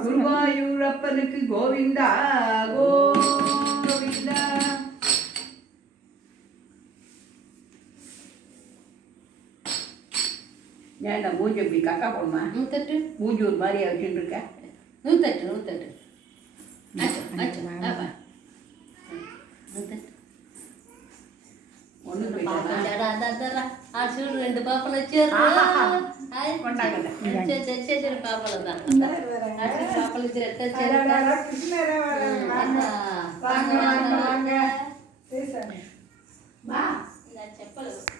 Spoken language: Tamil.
குருவாயூரப்பனுக்கு கோவிந்தா கோவிந்தா. ஏன்டா மூஞ்சி எப்படி கக்கா போடுமா? நூத்தட்டு மூஞ்சி ஒரு மாதிரி வச்சுட்டு இருக்க. நூத்தட்டு நூத்தட்டு ரெண்டு பாப்பல வச்சு பாப்பல தான் பாப்பல